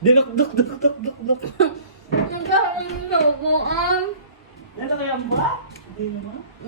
Dinukduk, dok, dok, dok, dok, Nagkaroon ng loob mo, ah. Ano kaya ba? Hindi naman.